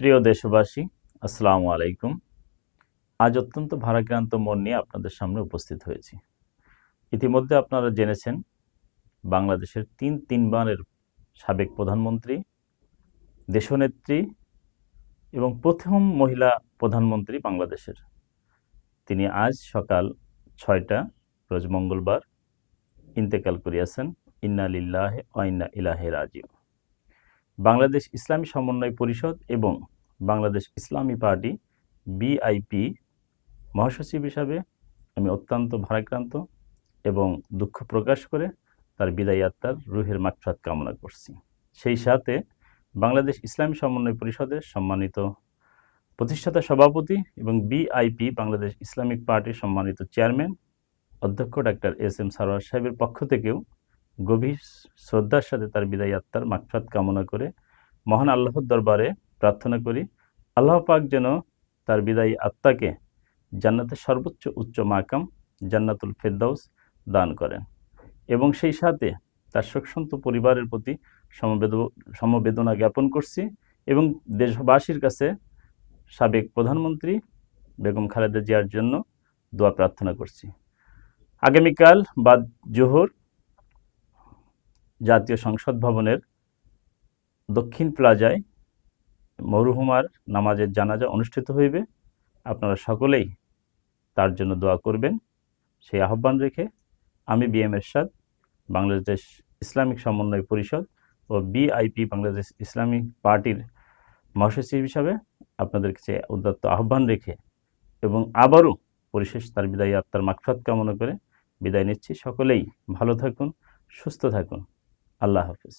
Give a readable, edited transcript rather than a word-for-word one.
প্রিয় দেশবাসী, আসসালামু আলাইকুম। আজ অত্যন্ত ভারাক্রান্ত মন নিয়ে আপনাদের সামনে উপস্থিত হয়েছি। ইতিমধ্যে আপনারা জেনেছেন, বাংলাদেশের তিনবারের সাবেক প্রধানমন্ত্রী, দেশনেত্রী এবং প্রথম মহিলা প্রধানমন্ত্রী বাংলাদেশের, তিনি আজ সকাল ৬টা রোজ মঙ্গলবার ইন্তেকাল করিয়াছেন। ইন্না লিল্লাহি ওয়া ইন্না ইলাইহি রাজিউন। বাংলাদেশ ইসলামী সমন্বয় পরিষদ এবং বাংলাদেশ ইসলামী পার্টি বিআইপি মহাসচিব হিসাবে আমি অত্যন্ত ভারাক্রান্ত এবং দুঃখ প্রকাশ করে তার বিদায়ী আত্মার রুহের মাগফিরাত কামনা করছি। সেই সাথে বাংলাদেশ ইসলামী সমন্বয় পরিষদের সম্মানিত প্রতিষ্ঠাতা সভাপতি এবং বিআইপি বাংলাদেশ ইসলামিক পার্টির সম্মানিত চেয়ারম্যান অধ্যক্ষ ডাক্তার এস এম সারোয়ার সাহেবের পক্ষ থেকেও গভীর শ্রদ্ধার সাথে তার বিদায়ী আত্মার মাগফিরাত কামনা করে মহান আল্লাহর দরবারে প্রার্থনা করি, আল্লাহ পাক যেন তার বিদায়ী আত্মাকে জান্নাতের সর্বোচ্চ উচ্চ মাকাম জান্নাতুল ফেরদাউস দান করেন এবং সেই সাথে তার শোকসন্ত পরিবারের প্রতি সমবেদনা জ্ঞাপন করছি এবং দেশবাসীর কাছে সাবেক প্রধানমন্ত্রী বেগম খালেদা জিয়ার জন্য দোয়া প্রার্থনা করছি। আগামীকাল বাদ জোহর জাতীয় সংসদ ভবনের দক্ষিণ প্লাজায় মরহুমার নামাজের জানাজা অনুষ্ঠিত হইবে। আপনারা সকলেই তার জন্য দোয়া করবেন, সেই আহ্বান রেখে আমি বিএম এরশাদ, বাংলাদেশ ইসলামিক সমন্বয় পরিষদ ও বিআইপি বাংলাদেশ ইসলামিক পার্টির মহাসচিব হিসাবে আপনাদের কাছে উদাত্ত আহ্বান রেখে এবং আবারও পরিশেষ তার বিদায়ী আত্মার মাগফিরাত কামনা করে বিদায় নিচ্ছি। সকলেই ভালো থাকুন, সুস্থ থাকুন। আল্লাহ হাফেজ।